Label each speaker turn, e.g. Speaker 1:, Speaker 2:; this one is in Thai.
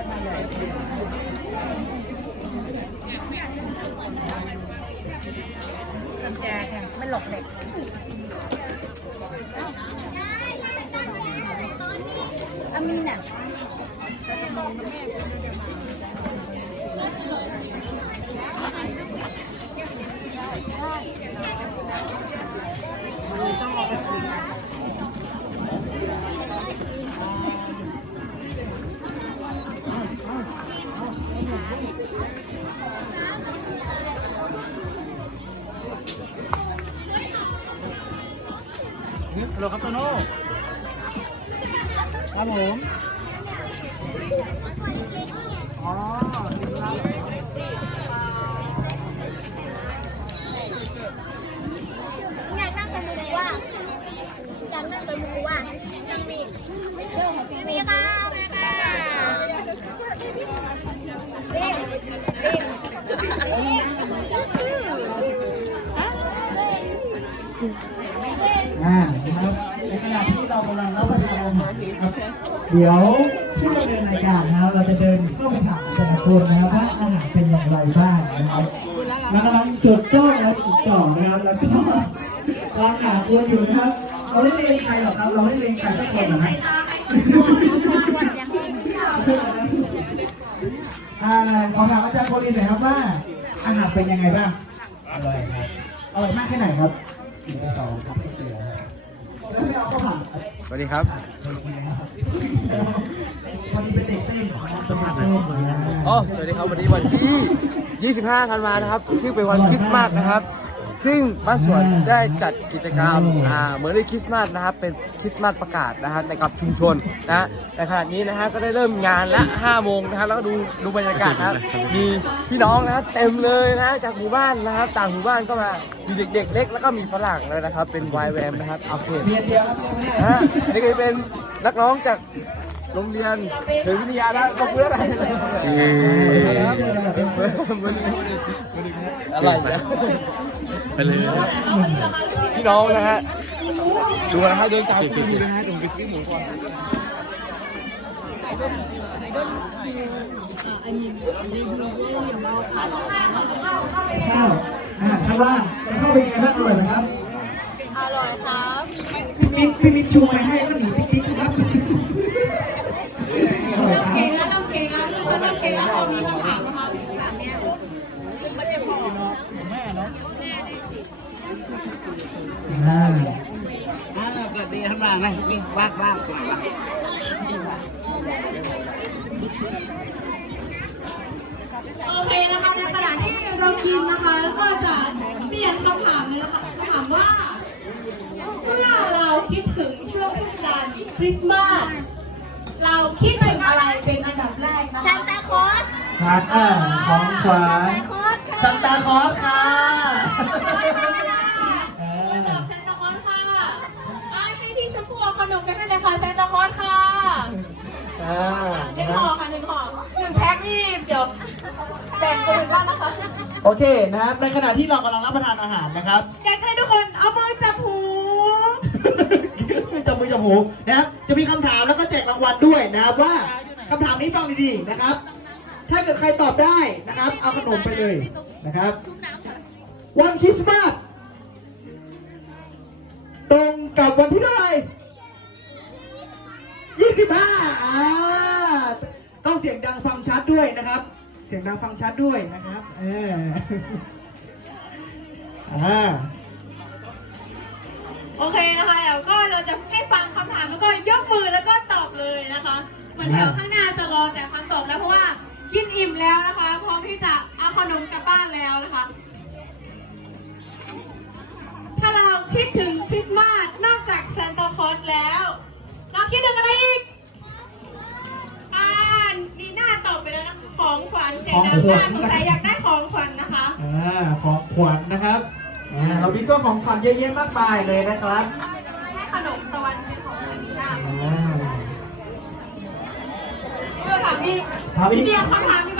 Speaker 1: กุญแจเนี่ยไม่หลบเด็ก
Speaker 2: ฮัลโหลครับโตโน่ครับผมอ๋อ
Speaker 3: อยากนั่งกับมึงว่าอยากนั่งกับมึงว่ายังมีเรื่องของพี่มีค่ะแม่ค่ะเร่งเร่งเร่ง
Speaker 2: อ่านะครับในขณะที่เรากำลังรับประทานอาหารครับเดี๋ยวที่เราเดินรายการนะครับเราจะเดินเข้าไปถามแต่ละคนนะครับว่าอาหารเป็นอย่างไรบ้างนะครับเรากำลังจดจ้องและติดต่อนะครับแล้วก็กำลังหาตัวอยู่นะครับเราไม่ได้เลงใครหรอกครับเราไม่ได้เลงใครสักคนหรอกนะอ่าขอถามอาจารย์โคลินหน่อยครับว่าอาหารเป็นยังไงบ้างอร่อยครับอร่อยมากแค่ไหนครับสี่สองครับเสือแล้วไม่เอาข้าวผัด
Speaker 4: ส วัสดีครับ
Speaker 2: วันนี้เป็นเด็กเต้นนะครับสมัครเต้นนะ
Speaker 4: อ๋อสวัสดีครับ วันนี้วันที่ 25ธันวานะครับซึ่งเป็นวันคริสต์มาสนะครับ ซึ่งบ้านสวนได้จัดกิจกรรมอ่าเมอรี่คริสต์มาสนะครับเป็นคริสต์มาสประกาศนะฮะในกับชุมชนนะในขณะนี้นะฮะก็ได้เริ่มงานละ5โมงนะครับแล้วก็ดูดูบรรยากาศนะครับมีพี่น้องนะเต็มเลยนะจากหมู่บ้านนะครับต่างหมู่บ้านก็มามีเด็กๆเล็กแล้วก็มีฝรั่งเลยนะครับ เป็นวายแวมนะครับโอเค
Speaker 2: เรียนเดียวครับเรียนไม่ได้
Speaker 4: นะฮะอันนี่ก็เป็นนักร้องจาก โรงเรียนเทวิทยานะขอบคุณอะไรอะไรเนี่ยไปเลยพี่น้องนะฮะดูนะฮะเดินตามคุณนะฮะเดินไปซื้อหมูก่อน
Speaker 2: ข้าวอาหารข้างล่างจะเข้าไปยังไงบ้างอร่อยไหมครับ
Speaker 3: อร่อยครับ
Speaker 2: พี่มิ้นพี่มิ้นชูมาให้ก็หนีพี่กิ๊กครับอร่อยครับ อ่า
Speaker 1: เกิดดีข้างล่างนะนี่ว่างว่างกว่า
Speaker 5: โอเคนะคะในขณะที่เรากินนะคะแล้วก็จะเปลี่ยนคำถามเลยนะคะคำถามว่าเมื่อเราคิดถึงช่วงเทศกาลคริสต์มาสเราคิดถึงอะไรเป็นอันดับแรกนะ
Speaker 3: ซั
Speaker 5: คะ
Speaker 3: นตาคลอส
Speaker 2: ทานอ่าของขวัญ
Speaker 3: คลอสค่ะ
Speaker 2: ซันตาคลอสค่ะเอ
Speaker 5: อัน
Speaker 2: อ
Speaker 5: ดับเซนตาคลอสค่ะอะให้พี่ชมพู่เอาขนมกันด้วยนะคะเซนตาคลอสค่ะ
Speaker 2: อ่า
Speaker 5: หนึ่งห่อค่ะหนึ่งห่อหนึ่งแพ็คนี่เดี๋ยว แบ่งคนอื่นบ้างนะคะ
Speaker 2: โอเคนะครับ ในขณะที่เรากำลังรับประทานอาหารนะครับ
Speaker 5: อยากให้ทุกคนเอามือจับหู
Speaker 2: จับมือจับหูนะครับ จะมีคำถามแล้วก็แจกรางวัลด้วยนะครับว่าคำถามนี้ฟังดีๆนะครับ ถ้าเกิดใครตอบได้นะครับ เอาขนมไปเลยนะครับวันคริสต์มาสตรงกับวันที่เท่าไหร่ยี่สิบห้าอ่าต้องเสียงดังฟังชัดด้วยนะครับเสียงดังฟังชัดด้วยนะครับ เอออ่า
Speaker 5: โอเคนะคะเดี๋ยวก็เราจะให้ฟังคำถามแล้วก็ยกมือแล้วก็ตอบเลยนะคะ เหมือนเดี๋ยวข้างหน้าจะรอแต่คำตอบแล้วเพราะว่ากินอิ่มแล้วนะคะ พร้อมที่จะเอาขนมกลับบ้านแล้วนะคะ ถ้าเราคิดถึงคริสต์มาสนอกจากซานตาคลอสแล้วเราคิดถึงอะไรอีกอ่านีน่าตอบไปแล้วนะของขวั ญเสียงดังมากสงสัยอยากได้ของขวัญนะคะ
Speaker 2: อ่าของขวัญนะครับอ่าเรามีตัวของขวัญเยอะแยะมากมายเลยนะครับ
Speaker 5: ให้ขนมตะวันเป็นของนีน่า
Speaker 2: อ่า
Speaker 5: เดี๋ยวถามพี่
Speaker 2: ถามอีก
Speaker 5: พี่เดียคำถามดีกว่า